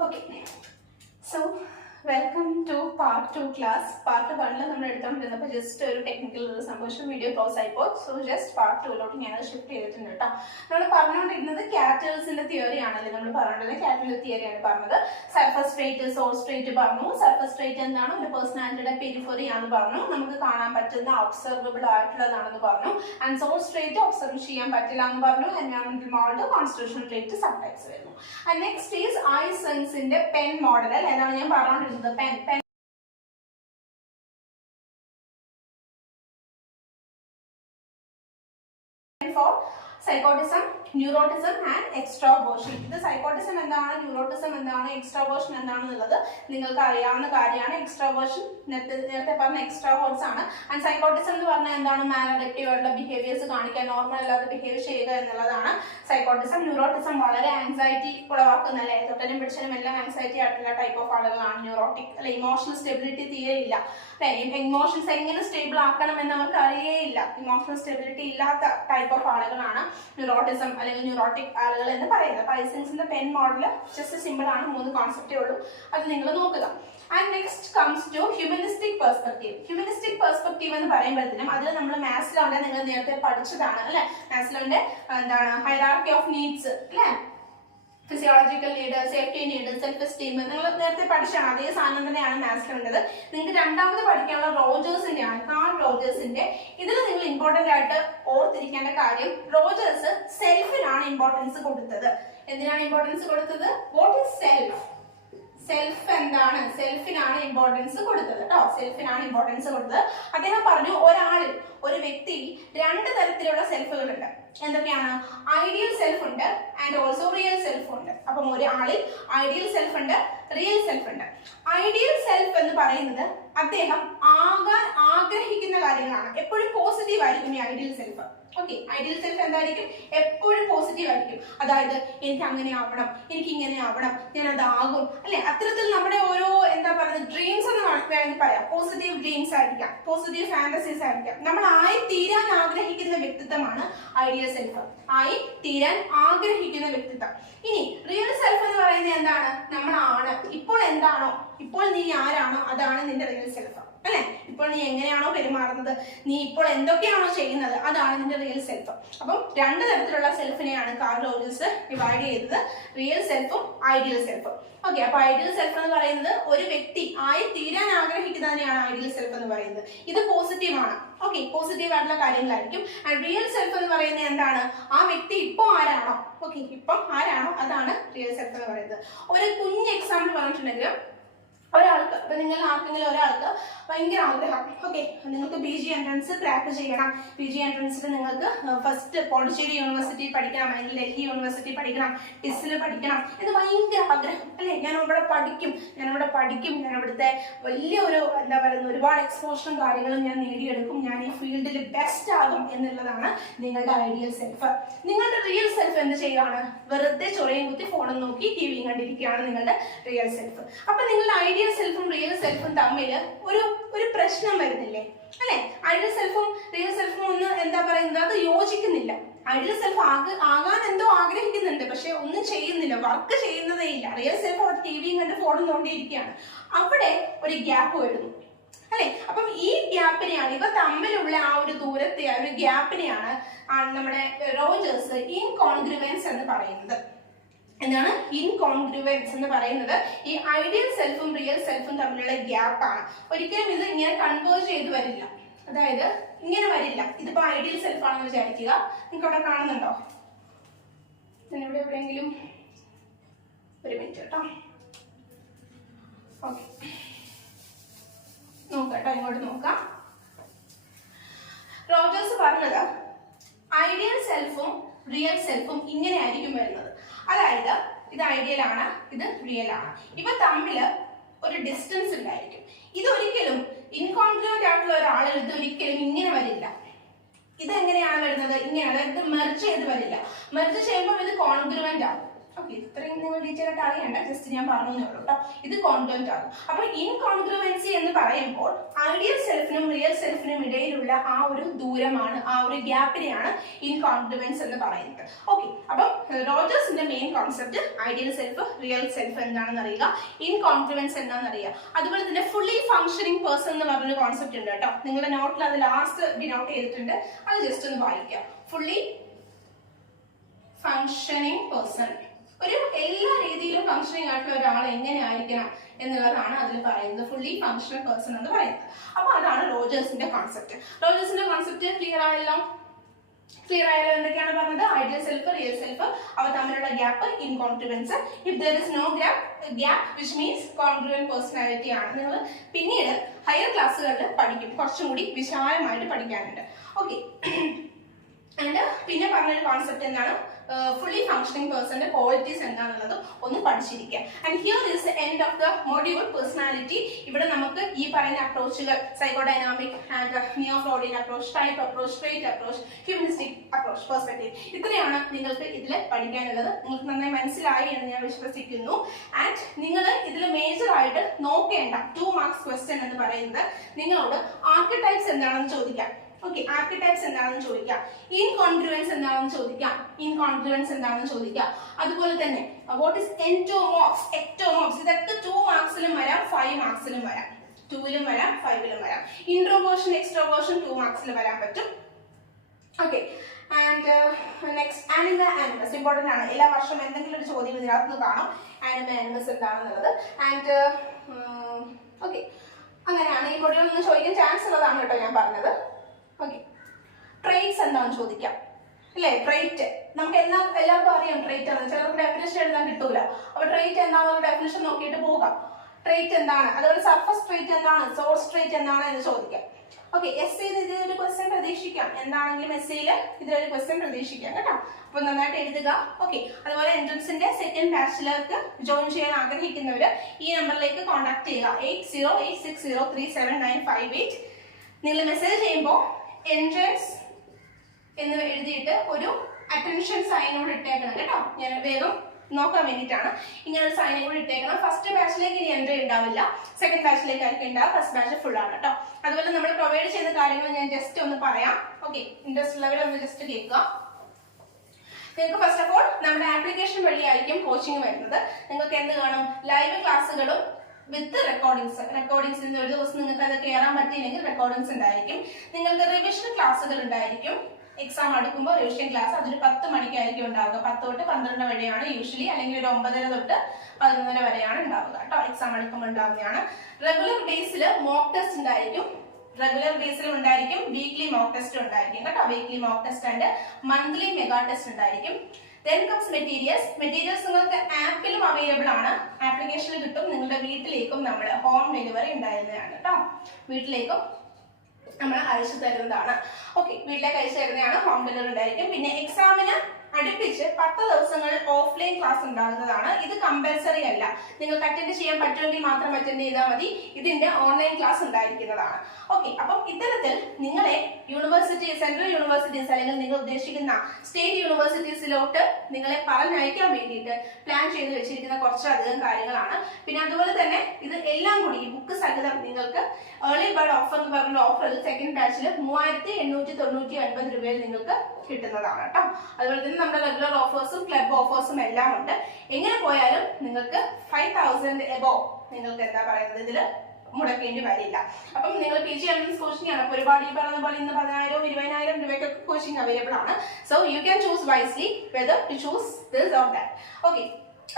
Okay, so welcome to part 2 class. Part 1 നമ്മൾ എടുത്തോണ്ടിരുന്നപ്പോൾ just ഒരു ടെക്നിക്കൽ സംഭവിച്ചു വീഡിയോ ക്ലോസ് ആയിപ്പോ. സോ ജസ്റ്റ് പാർട്ട് 2 ലോട്ട് ഞാൻ ഷിഫ്റ്റ് ചെയ്തിട്ടുണ്ട് കേട്ടോ. നമ്മൾ പറഞ്ഞുകൊണ്ടിരുന്നത് കാറ്റേഴ്സിന്റെ തിയറി ആണല്ലേ നമ്മൾ പറഞ്ഞത്. കാറ്റേഴ്സിന്റെ തിയറിയാണ് പറഞ്ഞത്. സർഫസ് സ്ട്രേറ്റ്, സോൾ സ്ട്രേറ്റ് പറഞ്ഞു. സർഫസ് സ്ട്രേറ്റ് എന്താണ്? ഒരു പേഴ്സണാലിറ്റിയുടെ പെരിഫറി ആണെന്ന് പറഞ്ഞു. നമുക്ക് കാണാൻ പറ്റുന്ന ഒബ്സർവബിൾ ആയിട്ടുള്ളതാണെന്ന് പറഞ്ഞു. ആൻഡ് സോൾ സ്ട്രേറ്റ് ഒബ്സർവ് ചെയ്യാൻ പറ്റില്ല എന്ന് പറഞ്ഞു. എൻവയോൺമെന്റൽ മോഡൽ, കോൺസ്റ്റിറ്റ്യൂഷണൽ ട്രേറ്റ്, സബ്ടൈപ്സ് വരുന്നു. ആൻഡ് നെക്സ്റ്റ് ഈസ് ഐസൻസിന്റെ പെൻ മോഡൽ. എന്താണ് ഞാൻ പറഞ്ഞുകൊണ്ടിരുന്നത്? PEN for psychotism, neuroticism and extraversion. ഇത് psychotism എന്താണ്, neuroticism എന്താണ്, extraversion എന്താണെന്നുള്ളത് നിങ്ങൾക്ക് അറിയാവുന്ന കാര്യമാണ്. extraversion നേരത്തെ പറഞ്ഞ extraverts ആണ്. ആൻഡ് psychotism എന്ന് പറഞ്ഞാൽ എന്താണ്? മാലഡക്റ്റീവ് ആയിട്ടുള്ള ബിഹേവിയേഴ്സ് കാണിക്കുക, നോർമൽ അല്ലാതെ ബിഹേവ് ചെയ്യുക എന്നുള്ളതാണ് psychotism. neuroticism വളരെ ആൻസൈറ്റി ഉളവാക്കുന്ന, അല്ലെ തൊട്ടനും പിടിച്ചനും എല്ലാം ആൻസൈറ്റി ആയിട്ടുള്ള ടൈപ്പ് ഓഫ് ആളുകളാണ് ന്യൂറോട്ടിക്. അല്ലെ ഇമോഷണൽ സ്റ്റെബിലിറ്റി തീരെ ഇല്ല. ഇമോഷൻസ് എങ്ങനെ സ്റ്റേബിൾ ആക്കണം എന്ന് അവർക്ക് അറിയേയില്ല. ഇമോഷണൽ സ്റ്റെബിലിറ്റി ഇല്ലാത്ത ടൈപ്പ് ഓഫ് ആളുകളാണ് ന്യൂറോട്ടിസം അല്ലെങ്കിൽ ന്യൂറോട്ടിക് ആളുകൾ എന്ന് പറയുന്നത്. ഐസൻസിന്റെ പെൻ മോഡൽ ജസ്റ്റ് സിമ്പിൾ ആണ്, 3 കോൺസെപ്റ്റേ ഉള്ളൂ. അത് നിങ്ങൾ നോക്കുക. And next comes to humanistic perspective. Humanistic perspective എന്ന് പറയുമ്പോഴത്തേനും അതിൽ നമ്മൾ മാസ്ലോന്റെ നിങ്ങൾ നേരത്തെ പഠിച്ചതാണ് അല്ലെ. മാസ്ലോന്റെ എന്താണ് ഹൈറാർക്കി ഓഫ് നീഡ്സ് അല്ലെ, physiological need, safety need, self esteem, നിങ്ങൾ നേരത്തെ പഠിച്ചാണ്. അതേ സാധനം തന്നെയാണ് മാസ്ലോണ്ടത്. നിങ്ങൾക്ക് രണ്ടാമത് പഠിക്കാനുള്ള റോജേഴ്സിന്റെ ആണ്, കാൾ റോജേഴ്സിന്റെ. ഇതിൽ നിങ്ങൾ ഇമ്പോർട്ടന്റ് ആയിട്ട് ഓർത്തിരിക്കേണ്ട കാര്യം, റോജേഴ്സ് സെൽഫിനാണ് ഇമ്പോർട്ടൻസ് കൊടുത്തത്. എന്തിനാണ് ഇമ്പോർട്ടൻസ് കൊടുത്തത്? What is self? സെൽഫ് എന്താണ്? സെൽഫിനാണ് ഇമ്പോർട്ടൻസ് കൊടുത്തത് കേട്ടോ. സെൽഫിനാണ് ഇമ്പോർട്ടൻസ് കൊടുത്തത്. അദ്ദേഹം പറഞ്ഞു ഒരാളിൽ, ഒരു വ്യക്തി 2 തരത്തിലുള്ള സെൽഫുകളുണ്ട്. എന്തൊക്കെയാണ്? ഐഡിയൽ സെൽഫ് ഉണ്ട് ആൻഡ് ഓൾസോ റിയൽ സെൽഫ് ഉണ്ട്. അപ്പം ഒരാളിൽ ഐഡിയൽ സെൽഫ് ഉണ്ട്, റിയൽ സെൽഫ് ഉണ്ട്. ഐഡിയൽ സെൽഫ് എന്ന് പറയുന്നത് അദ്ദേഹം ആകാൻ ആഗ്രഹിക്കുന്ന കാര്യങ്ങളാണ്. എപ്പോഴും പോസിറ്റീവ് ആയിരിക്കും ഈ ideal self. Okay, ideal self എന്തായിരിക്കും? എപ്പോഴും പോസിറ്റീവ് ആയിരിക്കും. അതായത് എനിക്ക് അങ്ങനെ ആവണം, എനിക്ക് ഇങ്ങനെ ആവണം, ഞാൻ അതാകും അല്ലെ. അത്തരത്തിൽ നമ്മുടെ ഓരോ എന്താ പറയുന്നത് ഡ്രീംസ് എന്ന് വേണമെങ്കിൽ പറയാം. പോസിറ്റീവ് ഡ്രീംസ് ആയിരിക്കാം, പോസിറ്റീവ് ഫാന്റസീസ് ആയിരിക്കാം. നമ്മൾ ആയി തീരാൻ ആഗ്രഹിക്കുന്ന വ്യക്തിത്വമാണ് ഐഡിയൽ സെൽഫ്. ആയി തീരാൻ ആഗ്രഹിക്കുന്ന വ്യക്തിത്വം. ഇനി റിയൽ സെൽഫ് എന്ന് പറയുന്നത് എന്താണ്? നമ്മളാണ് ഇപ്പോൾ എന്താണോ, ഇപ്പോൾ നീ ആരാണോ അതാണ് നിന്റെ റിയൽ സെൽഫ് അല്ലെ. ഇപ്പോൾ നീ എങ്ങനെയാണോ പെരുമാറുന്നത്, നീ ഇപ്പോൾ എന്തൊക്കെയാണോ ചെയ്യുന്നത്, അതാണ് നിന്റെ റിയൽ സെൽഫ്. അപ്പം 2 തരത്തിലുള്ള സെൽഫിനെയാണ് കാൾ റോജേഴ്സ് ഡിവൈഡ് ചെയ്തത്, റിയൽ സെൽഫും ഐഡിയൽ സെൽഫും. ഓക്കെ, അപ്പൊ ഐഡിയൽ സെൽഫ് എന്ന് പറയുന്നത് ഒരു വ്യക്തി ആയി തീരാൻ ആഗ്രഹിക്കുന്നതിനെയാണ് ഐഡിയൽ സെൽഫ് എന്ന് പറയുന്നത്. ഇത് പോസിറ്റീവ് ആണ്. ഓക്കെ, പോസിറ്റീവ് ആയിട്ടുള്ള കാര്യങ്ങളായിരിക്കും. ആൻഡ് റിയൽ സെൽഫ് എന്ന് പറയുന്നത് എന്താണ്? ആ വ്യക്തി ഇപ്പൊ ആരാണോ, ഓക്കെ ഇപ്പം ആരാണോ അതാണ് റിയൽ സെൽഫ് എന്ന് പറയുന്നത്. ഒരു കുഞ്ഞ് എക്സാമ്പിൾ പറഞ്ഞിട്ടുണ്ടെങ്കിൽ, ഒരാൾക്ക്, ഇപ്പൊ നിങ്ങൾ ആർക്കെങ്കിലും ഒരാൾക്ക് ഭയങ്കര ആഗ്രഹം, ഓക്കെ നിങ്ങൾക്ക് PG എൻട്രൻസ് ക്രാക്ക് ചെയ്യണം, PG എൻട്രൻസിൽ നിങ്ങൾക്ക് ഫസ്റ്റ് പോണ്ടിച്ചേരി യൂണിവേഴ്സിറ്റി പഠിക്കണം, അല്ലെങ്കിൽ ഡൽഹി യൂണിവേഴ്സിറ്റി പഠിക്കണം, ടിസിൽ പഠിക്കണം എന്ന് ഭയങ്കര ആഗ്രഹം അല്ലെ. ഞാൻ ഇവിടുത്തെ പഠിക്കും, ഞാൻ ഇവിടുത്തെ വലിയൊരു എന്താ പറയുന്നത് ഒരുപാട് എക്സ്പോഷറും കാര്യങ്ങളും ഞാൻ നേടിയെടുക്കും, ഞാൻ ഈ ഫീൽഡിൽ ബെസ്റ്റ് ആകും എന്നുള്ളതാണ് നിങ്ങളുടെ ഐഡിയൽ സെൽഫ്. നിങ്ങളുടെ റിയൽ സെൽഫ് എന്ത് ചെയ്യുകയാണ്? വെറുതെ ചൊറയും കുത്തി ഫോണും നോക്കി TV കണ്ടിരിക്കുകയാണ് നിങ്ങളുടെ റിയൽ സെൽഫ്. അപ്പൊ നിങ്ങളുടെ ഐഡിയൽ സെൽഫും റിയൽ സെൽഫും തമ്മിൽ ഒരു പ്രശ്നം വരുന്നില്ലേ അല്ലെ. ഐഡിയൽ സെൽഫും റിയൽ സെൽഫും ഒന്ന് എന്താ പറയുന്നത്, അത് യോജിക്കുന്നില്ല. ഐഡിയൽ സെൽഫ് ആകാൻ എന്തോ ആഗ്രഹിക്കുന്നുണ്ട്, പക്ഷെ ഒന്നും ചെയ്യുന്നില്ല, വർക്ക് ചെയ്യുന്നതേ ഇല്ല. റിയൽ സെൽഫ് അവിടെ TV കണ്ട് ഫോണും നോക്കിയിരിക്കുകയാണ്. അവിടെ ഒരു ഗ്യാപ്പ് വരുന്നു അല്ലെ. അപ്പം ഈ ഗ്യാപ്പിനെയാണ്, ഇവ തമ്മിലുള്ള ആ ഒരു ദൂരത്തെ, ആ ഒരു ഗ്യാപ്പിനെയാണ് നമ്മുടെ റോജേഴ്സ് ഇൻകോൺഗ്രുവൻസ് എന്ന് പറയുന്നത്. എന്താണ് ഇൻകോൺഗ്രുവൻസ് എന്ന് പറയുന്നത്? ഈ ഐഡിയൽ സെൽഫും റിയൽ സെൽഫും തമ്മിലുള്ള ഗ്യാപ്പാണ്. ഒരിക്കലും ഇത് ഇങ്ങനെ കൺവേർജ് ചെയ്ത് വരില്ല, അതായത് ഇങ്ങനെ വരില്ല. ഇതിപ്പോ ഐഡിയൽ സെൽഫ് ആണെന്ന് വിചാരിക്കുക, നിങ്ങൾക്ക് അവിടെ കാണുന്നുണ്ടോ? ഞാനിവിടെ എവിടെയെങ്കിലും ഒരു മിനിറ്റ് കേട്ടോ. ഓക്കെ, നോക്കാം, ഇങ്ങോട്ട് നോക്കാം. റോജേഴ്സ് പറഞ്ഞത് ഐഡിയൽ സെൽഫും റിയൽ സെൽഫും ഇങ്ങനെ ആയിരിക്കും വരുന്നത്. അതായത് ഇത് ഐഡിയൽ ആണ്, ഇത് റിയൽ ആണ്. ഇവ തമ്മിൽ ഒരു ഡിസ്റ്റൻസ് ഉണ്ടായിരിക്കും. ഇതൊരിക്കലും ഇൻകോൺഗ്രുവന്റ് ആയിട്ടുള്ള ഒരാളിൽ ഇതൊരിക്കലും ഇങ്ങനെ വരില്ല. ഇത് എങ്ങനെയാണ് വരുന്നത്? ഇങ്ങനെ, അതായത് മെർജ് ചെയ്ത് വരില്ല. മെർജ് ചെയ്യുമ്പോൾ ഇത് കോൺഗ്രുവന്റ് ആവും. ഓക്കെ, ഇത്രയും നിങ്ങൾ ഡീറ്റെയിൽ ആയിട്ട് അറിയണ്ട, ജസ്റ്റ് ഞാൻ പറഞ്ഞു ഉള്ളൂ കേട്ടോ. ഇത് കോൺഗ്രുവന്റ് ആകും. അപ്പൊ ഇൻകോൺഗ്രുവൻസി എന്ന് പറയുമ്പോൾ ഐഡിയൽ സെൽഫിനും റിയൽ സെൽഫിനും ഇടയിലുള്ള ആ ഒരു ദൂരമാണ്, ആ ഒരു ഗ്യാപ്പിനെയാണ് ഇൻകോൺഗ്രുവൻസ് എന്ന് പറയുന്നത്. ഓക്കെ, അപ്പം റോജേഴ്സിന്റെ main concept ideal self, real self എന്താണെന്ന് അറിയുക, ഇൻകോൺഗ്രുവൻസ് എന്താണെന്ന് അറിയുക. അതുപോലെ തന്നെ ഫുള്ളി ഫങ്ഷനിങ് പേഴ്സൺ എന്ന് പറഞ്ഞൊരു കോൺസെപ്റ്റ് ഉണ്ട് കേട്ടോ. നിങ്ങളുടെ നോട്ടിൽ അത് ലാസ്റ്റ് ഡിനോട്ട് ചെയ്തിട്ടുണ്ട്, അത് ജസ്റ്റ് ഒന്ന് വായിക്കാം. ഫുള്ളി ഫങ്ഷനിങ് പേഴ്സൺ, ഒരു എല്ലാ രീതിയിലും ഫങ്ഷനിങ് ആയിട്ടുള്ള ഒരാൾ എങ്ങനെ ആയിരിക്കണം എന്നുള്ളതാണ് അതിൽ പറയുന്നത്, ഫുള്ളി ഫങ്ഷണൽ പേഴ്സൺ എന്ന് പറയുന്നത്. അപ്പൊ അതാണ് റോജേഴ്സിന്റെ കോൺസെപ്റ്റ്. റോജേഴ്സിന്റെ കോൺസെപ്റ്റ് ക്ലിയർ ആയല്ലോ? ക്ലിയർ ആയാലോ? എന്തൊക്കെയാണ് പറഞ്ഞത്? ഐഡിയൽ സെൽഫ്, റിയൽ സെൽഫ്, അവ തമ്മിലുള്ള gap, incongruence. If there is no gap which means congruent personality ആണ്. നിങ്ങൾ പിന്നീട് ഹയർ ക്ലാസ്സുകളിൽ പഠിക്കും, കുറച്ചും കൂടി വിശാലമായിട്ട് പഠിക്കാനുണ്ട്. ഓക്കെ, ആൻഡ് പിന്നെ പറഞ്ഞൊരു കോൺസെപ്റ്റ് എന്താണ്? ഫുള്ളി ഫങ്ഷനിങ് പേഴ്സന്റെ ക്വാളിറ്റീസ് എന്താണെന്നുള്ളത് ഒന്ന് പഠിച്ചിരിക്കുക. And here is the end of the module personality. ഇവിടെ നമുക്ക് ഈ പറയുന്ന അപ്രോച്ചുകൾ, psychodynamic and neo Freudian approach, type approach, trait approach, humanistic approach, perspective, ഇത്രയാണ് നിങ്ങൾക്ക് ഇതിൽ പഠിക്കാനുള്ളത്. നിങ്ങൾക്ക് നന്നായി മനസ്സിലായി എന്ന് ഞാൻ വിശ്വസിക്കുന്നു. ആൻഡ് നിങ്ങൾ ഇതിൽ മേജർ ആയിട്ട് നോക്കേണ്ട 2 മാർക്സ് ക്വസ്റ്റ്യൻ എന്ന് പറയുന്നത് നിങ്ങളോട് ആർക്കിടൈപ്സ് എന്താണെന്ന് ചോദിക്കാം. ഓക്കെ, ആർക്കിടൈപ്സ് എന്താണെന്ന് ചോദിക്കാം, ഇൻകോൺഗ്രുവൻസ് എന്താണെന്ന് ചോദിക്കാം, ഇൻകോൺഗ്രുവൻസ് എന്താണെന്ന് ചോദിക്കാം. അതുപോലെ തന്നെ വാട്ട് ഈസ് എൻഡോമോർഫ്സ്, എക്ടോമോർഫ്സ്, ഇതൊക്കെ 2 മാർക്സിലും വരാം, 5 മാർക്സിലും വരാം, 2ലും വരാം, 5ലും വരാം. ഇൻട്രോവേർഷൻ, എക്സ്ട്രോവേർഷൻ 2 മാർക്സിൽ വരാൻ പറ്റും. Okay, and next anima animus important ആണ്. എല്ലാ വർഷവും എന്തെങ്കിലും ഒരു ചോദ്യം ഇതിനകത്ത് കാണും, ആനിമ ആനിമസ് എന്താണെന്നുള്ളത്. ആൻഡ് ഓക്കെ, അങ്ങനെയാണ് ഈ മൊഡ്യൂളിൽ നിന്ന് ചോദിക്കാൻ ചാൻസ് ഉള്ളതാണ് കേട്ടോ ഞാൻ പറഞ്ഞത്. ഓക്കെ, ട്രേറ്റ്സ് എന്താണെന്ന് ചോദിക്കാം അല്ലേ? ട്രേറ്റ് നമുക്ക് എല്ലാവർക്കും അറിയാം ട്രേറ്റ് ആണ്. ചിലർക്ക് ഡെഫിനേഷൻ എഴുതാൻ കിട്ടൂല. അപ്പൊ ട്രേറ്റ് എന്താണെന്നുള്ള ഡെഫിനേഷൻ നോക്കിയിട്ട് പോകാം. ട്രേറ്റ് എന്താണ്, അതുപോലെ സർഫസ് ട്രേറ്റ് എന്താണ്, സോഴ്സ് ട്രേറ്റ് എന്താണ് എന്ന് ചോദിക്കാം. ഓക്കെ, എസ് ഇതിലൊരു ക്വസ്റ്റ്യൻ പ്രതീക്ഷിക്കാം, എന്താണെങ്കിലും എസ് ഇതിലൊരു ക്വസ്റ്റ്യൻ പ്രതീക്ഷിക്കാം കേട്ടോ. അപ്പൊ നന്നായിട്ട് എഴുതുക. ഓക്കെ, അതുപോലെ എൻട്രൻസിന്റെ സെക്കൻഡ് ബാച്ചിലേക്ക് ജോയിൻ ചെയ്യാൻ ആഗ്രഹിക്കുന്നവര് ഈ നമ്പറിലേക്ക് കോൺടാക്ട് ചെയ്യുക, 8086037958. നിങ്ങൾ മെസ്സേജ് ചെയ്യുമ്പോൾ എൻട്രൻസ് എന്ന് എഴുതിയിട്ട് ഒരു അറ്റൻഷൻ സൈനോട് ഇട്ടേക്കണം കേട്ടോ. ഞാൻ വേഗം നോക്കാൻ വേണ്ടിയിട്ടാണ് ഇങ്ങനെ ഒരു സൈനും കൂടി ഇട്ടേക്കണം. ഫസ്റ്റ് ബാച്ചിലേക്ക് ഇനി എൻട്രി ഉണ്ടാവില്ല, സെക്കൻഡ് ബാച്ചിലേക്ക് ആയിരിക്കും ഉണ്ടാവുക, ഫസ്റ്റ് ബാച്ച് ഫുൾ ആണ് കേട്ടോ. അതുപോലെ നമ്മൾ പ്രൊവൈഡ് ചെയ്ത കാര്യങ്ങൾ ഞാൻ ജസ്റ്റ് ഒന്ന് പറയാം. ഓക്കെ, ഇൻട്രസ്റ്റ് ലെവൽ ഒന്ന് ജസ്റ്റ് കേൾക്കുക. നിങ്ങൾക്ക് ഫസ്റ്റ് ഓഫ് ഓൾ നമ്മുടെ ആപ്ലിക്കേഷൻ വഴിയായിരിക്കും കോച്ചിങ് വരുന്നത്. നിങ്ങൾക്ക് എന്ത് കാണും? ലൈവ് ക്ലാസ്സുകളും വിത്ത് റെക്കോർഡിങ്സ് ഒരു ദിവസം നിങ്ങൾക്ക് അത് കയറാൻ പറ്റിയില്ലെങ്കിൽ റെക്കോർഡിങ്സ് ഉണ്ടായിരിക്കും. നിങ്ങൾക്ക് റിവിഷൻ ക്ലാസ്സുകൾ ഉണ്ടായിരിക്കും. എക്സാം അടുക്കുമ്പോൾ റിവിഷൻ ക്ലാസ് അതൊരു 10 മണിക്കായിരിക്കും ഉണ്ടാവുക. 10 തൊട്ട് 12 വരെയാണ് യൂഷ്വലി, അല്ലെങ്കിൽ ഒരു 9:30 തൊട്ട് 11:30 വരെയാണ് ഉണ്ടാവുക കേട്ടോ. എക്സാം അടുക്കുമ്പോൾ ഉണ്ടാവുന്നതാണ്. റെഗുലർ ബേസിൽ മോക്ക് ടെസ്റ്റ് ഉണ്ടായിരിക്കും, വീക്ക്ലി മോക്ക് ടെസ്റ്റ് ഉണ്ടായിരിക്കും കേട്ടോ. Weekly mock test and monthly mega test ഉണ്ടായിരിക്കും. Then comes materials നിങ്ങൾക്ക് ആപ്പിലും അവൈലബിൾ ആണ്, ആപ്ലിക്കേഷനിൽ കിട്ടും, നിങ്ങളുടെ വീട്ടിലേക്കും നമ്മൾ ഹോം ഡെലിവറി ഉണ്ടായിരുന്നതാണ് കേട്ടോ. വീട്ടിലേക്കും നമ്മൾ അയച്ചു തരുന്നതാണ്. ഓക്കെ, വീട്ടിലേക്ക് അയച്ചു തരുന്നതാണ്, ഹോം ഡെലിവറി ഉണ്ടായിരിക്കും. പിന്നെ എക്സാമിന് അടുപ്പിച്ച് 10 ദിവസങ്ങൾ ഓഫ്ലൈൻ ക്ലാസ് ഉണ്ടാകുന്നതാണ്. ഇത് കമ്പൽസറി അല്ല, നിങ്ങൾക്ക് അറ്റൻഡ് ചെയ്യാൻ പറ്റുമെങ്കിൽ മാത്രം അറ്റൻഡ് ചെയ്താൽ മതി. ഇതിന്റെ ഓൺലൈൻ ക്ലാസ് ഉണ്ടായിരിക്കുന്നതാണ്. ഓക്കെ, അപ്പം ഇത്തരത്തിൽ നിങ്ങളെ യൂണിവേഴ്സിറ്റി, സെൻട്രൽ യൂണിവേഴ്സിറ്റീസ് അല്ലെങ്കിൽ നിങ്ങൾ ഉദ്ദേശിക്കുന്ന സ്റ്റേറ്റ് യൂണിവേഴ്സിറ്റീസിലോട്ട് നിങ്ങളെ പറഞ്ഞയക്കാൻ വേണ്ടിയിട്ട് പ്ലാൻ ചെയ്ത് വെച്ചിരിക്കുന്ന കുറച്ചധികം കാര്യങ്ങളാണ്. പിന്നെ അതുപോലെ തന്നെ ഇത് എല്ലാം കൂടി ഈ ബുക്ക് സഹിതം നിങ്ങൾക്ക് ഏർലി ബേർഡ് ഓഫർ എന്ന് പറഞ്ഞ ഓഫറിൽ സെക്കൻഡ് ബാച്ചിൽ 3899 രൂപയിൽ നിങ്ങൾക്ക് കിട്ടുന്നതാണ് കേട്ടോ. അതുപോലെ തന്നെ നമ്മുടെ റെഗുലർ ഓഫേഴ്സും ക്ലബ് ഓഫേഴ്സും എല്ലാം ഉണ്ട്. എങ്ങനെ പോയാലും നിങ്ങൾക്ക് 5000 എബോവ് നിങ്ങൾക്ക് എന്താ പറയുന്നത് ഇതിൽ മുടക്കേണ്ടി വരില്ല. അപ്പം നിങ്ങൾ PG എൻട്രൻസ് കോച്ചിങ് ആണ്. ഒരുപാട് ഈ പറയുന്ന പോലെ ഇന്ന് 10,000 20,000 രൂപയ്ക്കൊക്കെ കോച്ചിങ് അവൈലബിൾ ആണ്. So you can choose wisely whether to choose this or that. Okay,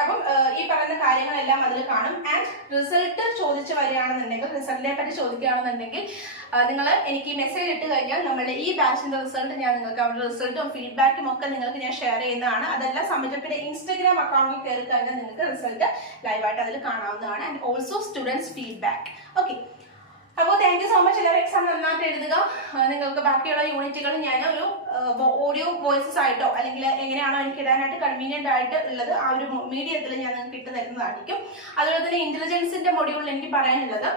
അപ്പം ഈ പറയുന്ന കാര്യങ്ങളെല്ലാം അതിൽ കാണും. ആൻഡ് റിസൾട്ട് ചോദിച്ചു വരികയാണെന്നുണ്ടെങ്കിൽ, റിസൾട്ടിനെ പറ്റി ചോദിക്കുകയാണെന്നുണ്ടെങ്കിൽ നിങ്ങൾ എനിക്ക് മെസ്സേജ് ഇട്ട് കഴിഞ്ഞാൽ നമ്മുടെ ഈ ബാച്ചിന്റെ റിസൾട്ട് ഞാൻ നിങ്ങൾക്ക് അവരുടെ റിസൾട്ടും ഫീഡ്ബാക്കും ഒക്കെ നിങ്ങൾക്ക് ഞാൻ ഷെയർ ചെയ്യുന്നതാണ്. അതെല്ലാം സബ്ജക്റ്റിന്റെ ഇൻസ്റ്റാഗ്രാം അക്കൗണ്ടിൽ കയറി കഴിഞ്ഞാൽ നിങ്ങൾക്ക് റിസൾട്ട് ലൈവായിട്ട് അതിൽ കാണാവുന്നതാണ്. And also students feedback. Okay, അപ്പോൾ താങ്ക് യു സോ മച്ച്. എല്ലാവരും എക്സാം നന്നായിട്ട് എഴുതുക. നിങ്ങൾക്ക് ബാക്കിയുള്ള യൂണിറ്റുകൾ ഞാൻ ഒരു ഓഡിയോ വോയിസസ് ആയിട്ടോ അല്ലെങ്കിൽ എങ്ങനെയാണോ എനിക്ക് ഇടാനായിട്ട് കൺവീനിയന്റ് ആയിട്ട് ഉള്ളത് ആ ഒരു മീഡിയത്തിൽ ഞാൻ നിങ്ങൾക്ക് ഇട്ട് തരുന്നതായിരിക്കും. അതുപോലെ തന്നെ ഇന്റലിജൻസിന്റെ മൊഡ്യൂളിൽ എനിക്ക് പറയാനുള്ളത്,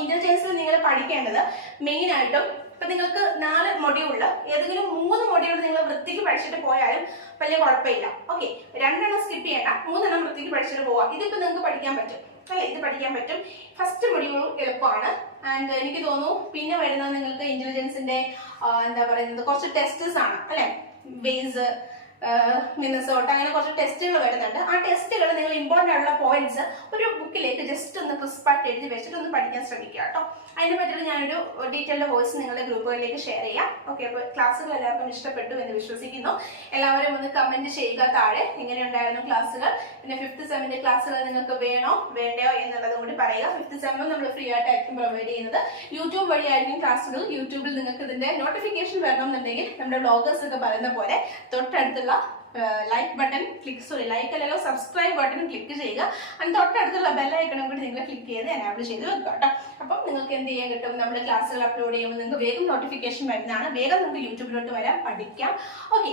ഇന്റലിജൻസിൽ നിങ്ങൾ പഠിക്കേണ്ടത് മെയിൻ ആയിട്ടും അപ്പൊ നിങ്ങൾക്ക് 4 മൊഡ്യൂളിൽ ഏതെങ്കിലും 3 മൊഡ്യൂൾ നിങ്ങൾ വൃത്തിക്ക് പഠിച്ചിട്ട് പോയാലും വലിയ കുഴപ്പമില്ല. ഓക്കെ, 2 എണ്ണം സ്കിപ്പ് ചെയ്യണ്ട, 3 എണ്ണം വൃത്തിക്ക് പഠിച്ചിട്ട് പോവാം. ഇതിപ്പോ നിങ്ങൾക്ക് പഠിക്കാൻ പറ്റും അല്ലെ, ഇത് പഠിക്കാൻ പറ്റും. ഫസ്റ്റ് മൊഡ്യൂൾ എളുപ്പമാണ്. ആൻഡ് എനിക്ക് തോന്നുന്നു പിന്നെ വരുന്നത് നിങ്ങൾക്ക് ഇന്റലിജൻസിന്റെ എന്താ പറയുന്നത് കുറച്ച് ടെസ്റ്റസ് ആണ് അല്ലെ, ബേസ്, മിനസോട്ട, അങ്ങനെ കുറച്ച് ടെസ്റ്റുകൾ വരുന്നുണ്ട്. ആ ടെസ്റ്റുകൾ നിങ്ങൾ ഇമ്പോർട്ടൻ്റ് ആയിട്ടുള്ള പോയിന്റ്സ് ഒരു ബുക്കിലേക്ക് ജസ്റ്റ് ഒന്ന് ക്രിസ്പായിട്ട് എഴുതി വെച്ചിട്ട് ഒന്ന് പഠിക്കാൻ ശ്രമിക്കുക കേട്ടോ. അതിനെ പറ്റിയിട്ട് ഞാനൊരു ഡീറ്റെയിൽഡ് വോയിസ് നിങ്ങളുടെ ഗ്രൂപ്പുകളിലേക്ക് ഷെയർ ചെയ്യാം. ഓക്കെ, അപ്പോൾ ക്ലാസ്സുകൾ എല്ലാവർക്കും ഇഷ്ടപ്പെട്ടു എന്ന് വിശ്വസിക്കുന്നു. എല്ലാവരും ഒന്ന് കമന്റ് ചെയ്യുക താഴെ എങ്ങനെയുണ്ടായിരുന്നു ക്ലാസ്സുകൾ. പിന്നെ 5th സെമ്മിന്റെ ക്ലാസ്സുകൾ നിങ്ങൾക്ക് വേണോ വേണ്ടയോ എന്നുള്ളത് കൂടി പറയുക. 5th സെമ്മിൽ നമ്മൾ ഫ്രീ ആയിട്ടായിരിക്കും പ്രൊവൈഡ് ചെയ്യുന്നത്. യൂട്യൂബ് വഴിയായിരിക്കും ക്ലാസ്സുകൾ. യൂട്യൂബിൽ നിങ്ങൾക്ക് ഇതിന്റെ നോട്ടിഫിക്കേഷൻ വരണം എന്നുണ്ടെങ്കിൽ നമ്മുടെ ബ്ലോഗേഴ്സ് ഒക്കെ പറയുന്ന പോലെ തൊട്ടടുത്തുള്ള ലൈക്ക് ബട്ടൺ ലൈക്ക് അല്ലല്ലോ സബ്സ്ക്രൈബ് ബട്ടൺ ക്ലിക്ക് ചെയ്യുക. അതിന് തൊട്ടടുത്തുള്ള ബെല്ലൈക്കണും കൂടി നിങ്ങൾ ക്ലിക്ക് ചെയ്ത് എനാബിൾ ചെയ്ത് വെക്കുക കേട്ടോ. അപ്പം നിങ്ങൾക്ക് എന്ത് ചെയ്യാൻ കിട്ടും, നമ്മുടെ ക്ലാസ്സുകൾ അപ്ലോഡ് ചെയ്യുമ്പോൾ നിങ്ങൾക്ക് വേഗം നോട്ടിഫിക്കേഷൻ വരുന്നതാണ്. വേഗം നിങ്ങൾക്ക് യൂട്യൂബിലോട്ട് വരാം, പഠിക്കാം. Okay,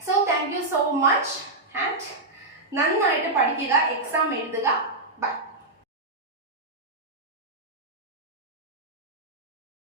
so thank you so much and നന്നായിട്ട് പഠിക്കുക, എക്സാം എഴുതുക. ബൈ.